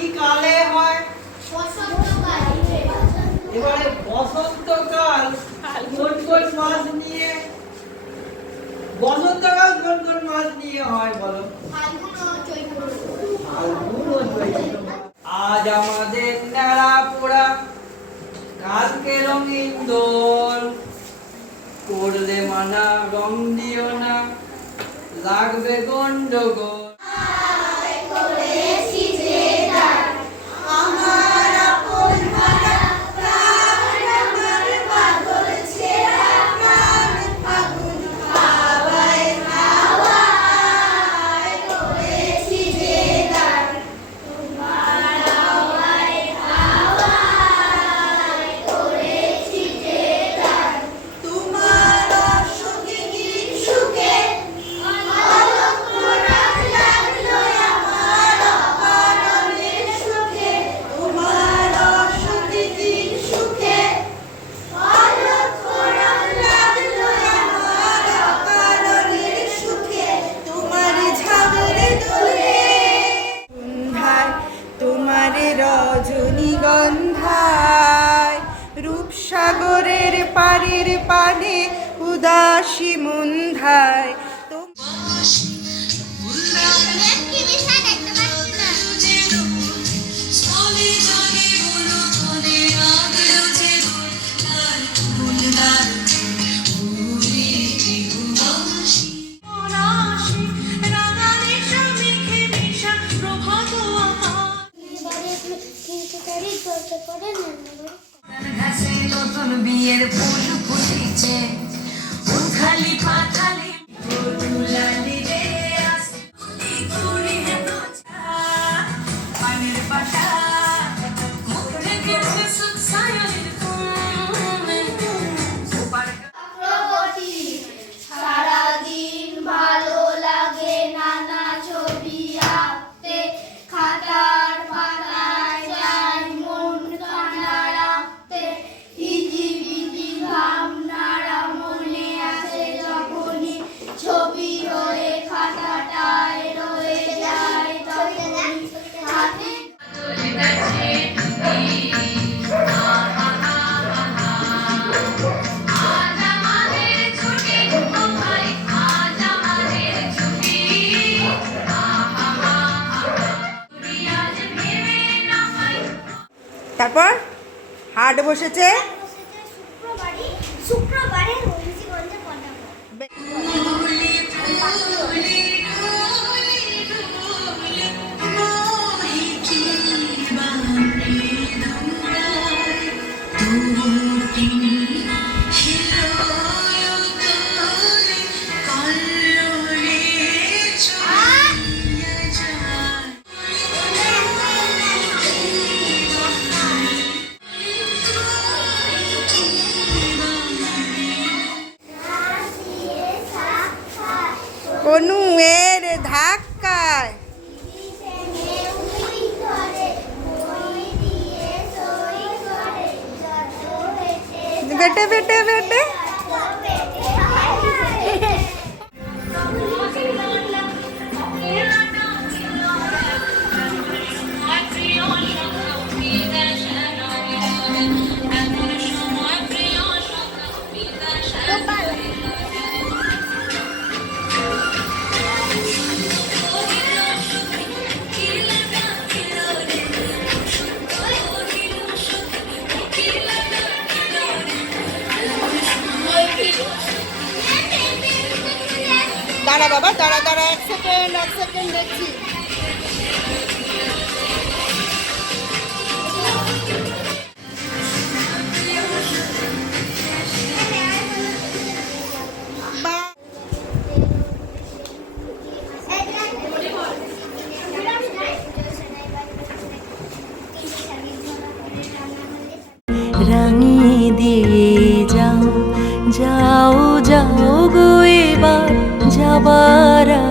কি কালে হয়? এবারে বসন্তকাল কোন কোন মাস নিয়ে? বসন্তকাল কোন কোন মাস নিয়ে হয় বলো? আজ আমাদের নেড়া পোড়া কালকে রঙিন দোল। করলে মানা রং দিও না লাগবে গন্ডগোল। রজনীগন্ধায় রূপসাগরের পারের পানে উদাসী মুন্ধায় বিয়ের ফুল ফুটেছে উথালি পাথালি ফুলালি রে আসে কুড়ি হেতো পানের পাতা মুখ থেকে তারপর হাট বসেছে। অনু এর ধাক্কায়। বেটে বেটে বেটে। দাঁড়া বাবা, দাঁড়া দাঁড়া, এক সেকেন্ড এক সেকেন্ড দেখছি। রাঙিয়ে দিয়ে যাও যাও যাও গো। vara